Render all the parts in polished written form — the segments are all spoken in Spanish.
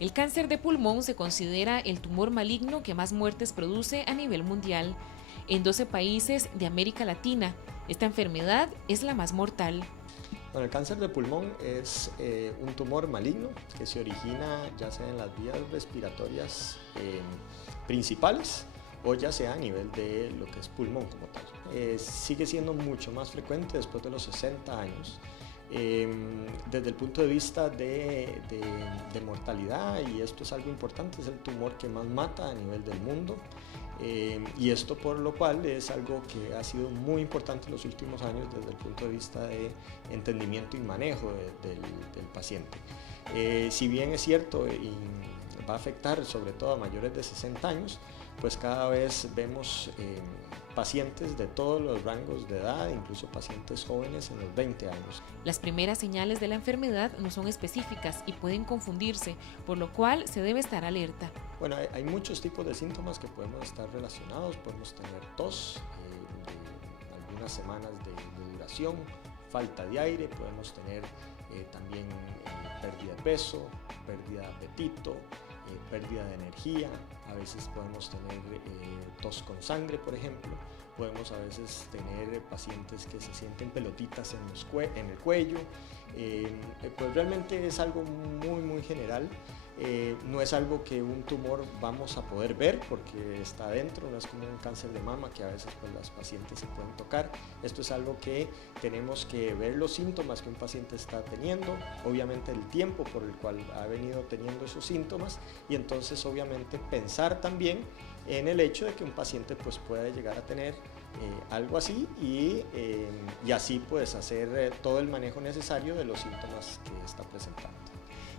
El cáncer de pulmón se considera el tumor maligno que más muertes produce a nivel mundial. En 12 países de América Latina, esta enfermedad es la más mortal. Bueno, el cáncer de pulmón es un tumor maligno que se origina ya sea en las vías respiratorias principales o ya sea a nivel de lo que es pulmón como tal. Sigue siendo mucho más frecuente después de los 60 años. Desde el punto de vista de mortalidad, y esto es algo importante, es el tumor que más mata a nivel del mundo, y esto por lo cual es algo que ha sido muy importante en los últimos años desde el punto de vista de entendimiento y manejo del paciente. Si bien es cierto y va a afectar sobre todo a mayores de 60 años, pues cada vez vemos pacientes de todos los rangos de edad, incluso pacientes jóvenes en los 20 años. Las primeras señales de la enfermedad no son específicas y pueden confundirse, por lo cual se debe estar alerta. Bueno, hay muchos tipos de síntomas que podemos estar relacionados. Podemos tener tos, de algunas semanas de duración, falta de aire, podemos tener también pérdida de peso, pérdida de apetito, pérdida de energía, a veces podemos tener tos con sangre, por ejemplo, podemos a veces tener pacientes que se sienten pelotitas en el cuello, pues realmente es algo muy general. No es algo que un tumor vamos a poder ver porque está adentro, no es como un cáncer de mama que a veces pues, las pacientes se pueden tocar. Esto es algo que tenemos que ver los síntomas que un paciente está teniendo, obviamente el tiempo por el cual ha venido teniendo esos síntomas, y entonces obviamente pensar también en el hecho de que un paciente pues, pueda llegar a tener algo así y así pues hacer todo el manejo necesario de los síntomas que está presentando.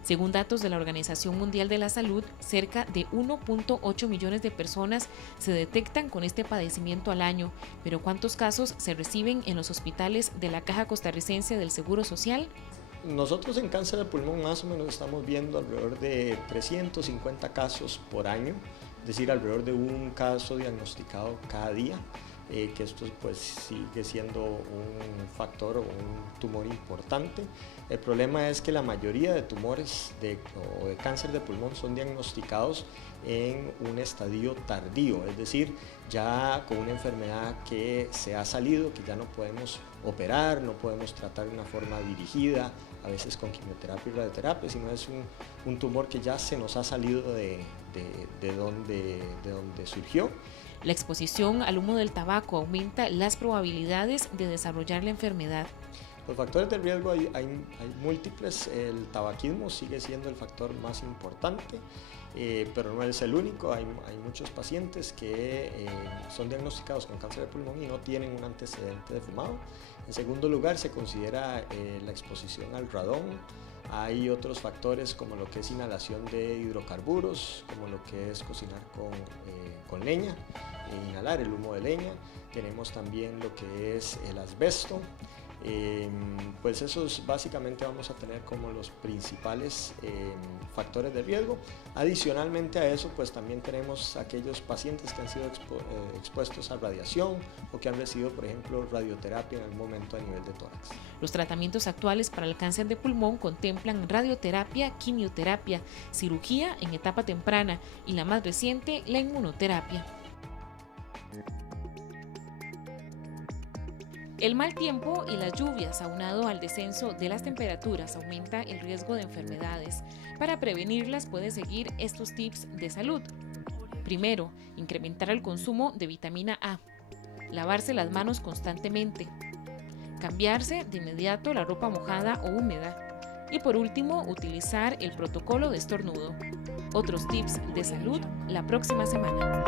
Según datos de la Organización Mundial de la Salud, cerca de 1.8 millones de personas se detectan con este padecimiento al año, pero ¿cuántos casos se reciben en los hospitales de la Caja Costarricense del Seguro Social? Nosotros en cáncer de pulmón más o menos estamos viendo alrededor de 350 casos por año, es decir, alrededor de un caso diagnosticado cada día. Que esto pues sigue siendo un factor o un tumor importante. El problema es que la mayoría de tumores o de cáncer de pulmón son diagnosticados en un estadio tardío, es decir, ya con una enfermedad que se ha salido, que ya no podemos operar, no podemos tratar de una forma dirigida, a veces con quimioterapia y radioterapia, sino es un tumor que ya se nos ha salido de donde surgió. La exposición al humo del tabaco aumenta las probabilidades de desarrollar la enfermedad. Los factores de riesgo hay múltiples, el tabaquismo sigue siendo el factor más importante, pero no es el único. Hay muchos pacientes que son diagnosticados con cáncer de pulmón y no tienen un antecedente de fumado. En segundo lugar se considera la exposición al radón. Hay otros factores como lo que es inhalación de hidrocarburos, como lo que es cocinar con leña, inhalar el humo de leña. Tenemos también lo que es el asbesto. Pues esos básicamente vamos a tener como los principales factores de riesgo. Adicionalmente a eso, pues también tenemos aquellos pacientes que han sido expuestos a radiación o que han recibido, por ejemplo, radioterapia en algún momento a nivel de tórax. Los tratamientos actuales para el cáncer de pulmón contemplan radioterapia, quimioterapia, cirugía en etapa temprana y la más reciente, la inmunoterapia. El mal tiempo y las lluvias, aunado al descenso de las temperaturas, aumenta el riesgo de enfermedades. Para prevenirlas puede seguir estos tips de salud. Primero, incrementar el consumo de vitamina A. Lavarse las manos constantemente. Cambiarse de inmediato la ropa mojada o húmeda. Y por último, utilizar el protocolo de estornudo. Otros tips de salud la próxima semana.